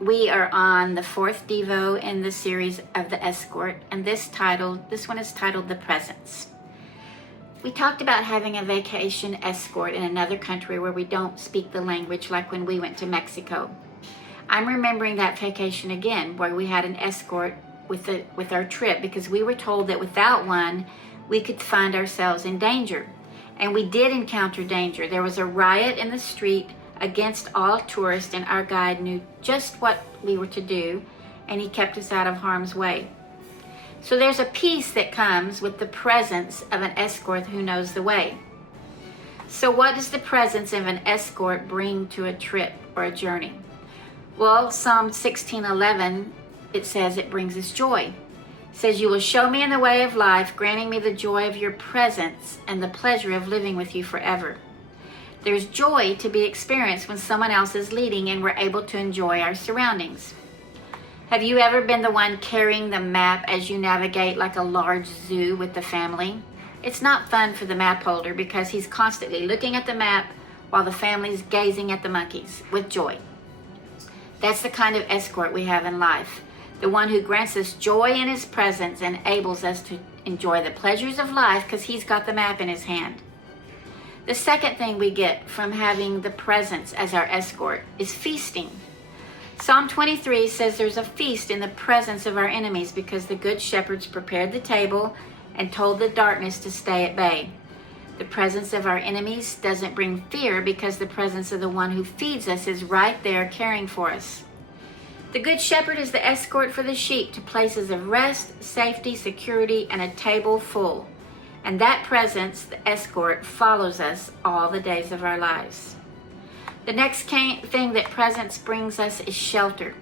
We are on the fourth Devo in the series of the Escort, and this one is titled The Presence. We talked about having a vacation escort in another country where we don't speak the language, like when we went to Mexico. I'm remembering that vacation again, where we had an escort with our trip, because we were told that without one, we could find ourselves in danger. And we did encounter danger. There was a riot in the street against all tourists, and our guide knew just what we were to do, and he kept us out of harm's way. So there's a peace that comes with the presence of an escort who knows the way. So what does the presence of an escort bring to a trip or a journey? Well, Psalm 16:11, it says it brings us joy. It says, "You will show me in the way of life, granting me the joy of your presence and the pleasure of living with you forever." There's joy to be experienced when someone else is leading and we're able to enjoy our surroundings. Have you ever been the one carrying the map as you navigate like a large zoo with the family? It's not fun for the map holder because he's constantly looking at the map while the family's gazing at the monkeys with joy. That's the kind of escort we have in life. The one who grants us joy in his presence and enables us to enjoy the pleasures of life because he's got the map in his hand. The second thing we get from having the presence as our escort is feasting. Psalm 23 says there's a feast in the presence of our enemies because the good shepherds prepared the table and told the darkness to stay at bay. The presence of our enemies doesn't bring fear because the presence of the one who feeds us is right there caring for us. The good shepherd is the escort for the sheep to places of rest, safety, security, and a table full. And that presence, the escort, follows us all the days of our lives. The next thing that presence brings us is shelter.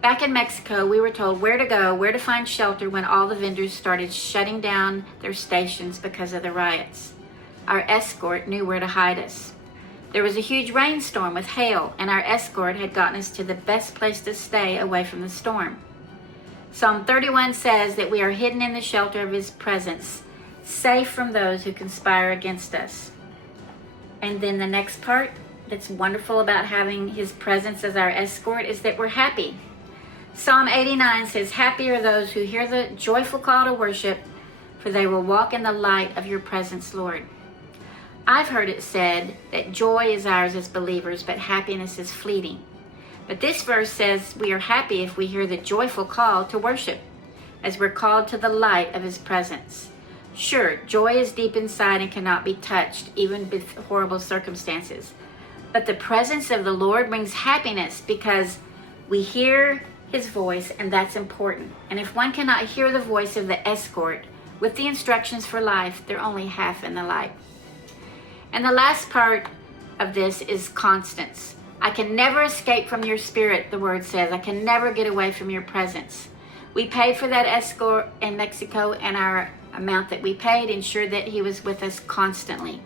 Back in Mexico, we were told where to go, where to find shelter when all the vendors started shutting down their stations because of the riots. Our escort knew where to hide us. There was a huge rainstorm with hail, and our escort had gotten us to the best place to stay away from the storm. Psalm 31 says that we are hidden in the shelter of his presence, safe from those who conspire against us. And then the next part that's wonderful about having his presence as our escort is that we're happy. Psalm 89 says, "Happy are those who hear the joyful call to worship, for they will walk in the light of your presence, Lord." I've heard it said that joy is ours as believers, but happiness is fleeting. But this verse says we are happy if we hear the joyful call to worship, as we're called to the light of his presence. Sure, joy is deep inside and cannot be touched, even with horrible circumstances. But the presence of the Lord brings happiness because we hear his voice, and that's important. And if one cannot hear the voice of the escort with the instructions for life, they're only half in the light. And the last part of this is constance. I can never escape from your spirit, the word says. I can never get away from your presence. We paid for that escort in Mexico, and our amount that we paid ensured that he was with us constantly.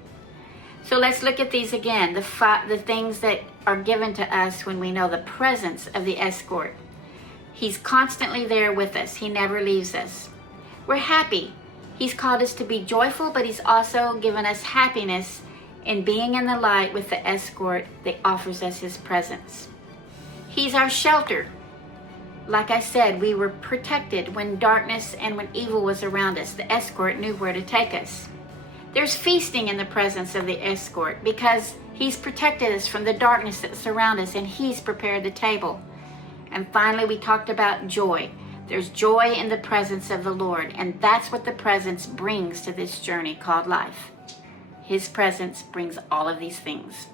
So let's look at these again, the things that are given to us when we know the presence of the escort. He's constantly there with us. He never leaves us. We're happy. He's called us to be joyful, but he's also given us happiness in being in the light with the escort that offers us his presence. He's our shelter. Like I said, we were protected when darkness and when evil was around us. The escort knew where to take us. There's feasting in the presence of the escort because he's protected us from the darkness that surrounds us, and he's prepared the table. And finally, we talked about joy. There's joy in the presence of the Lord, and that's what the presence brings to this journey called life. His presence brings all of these things.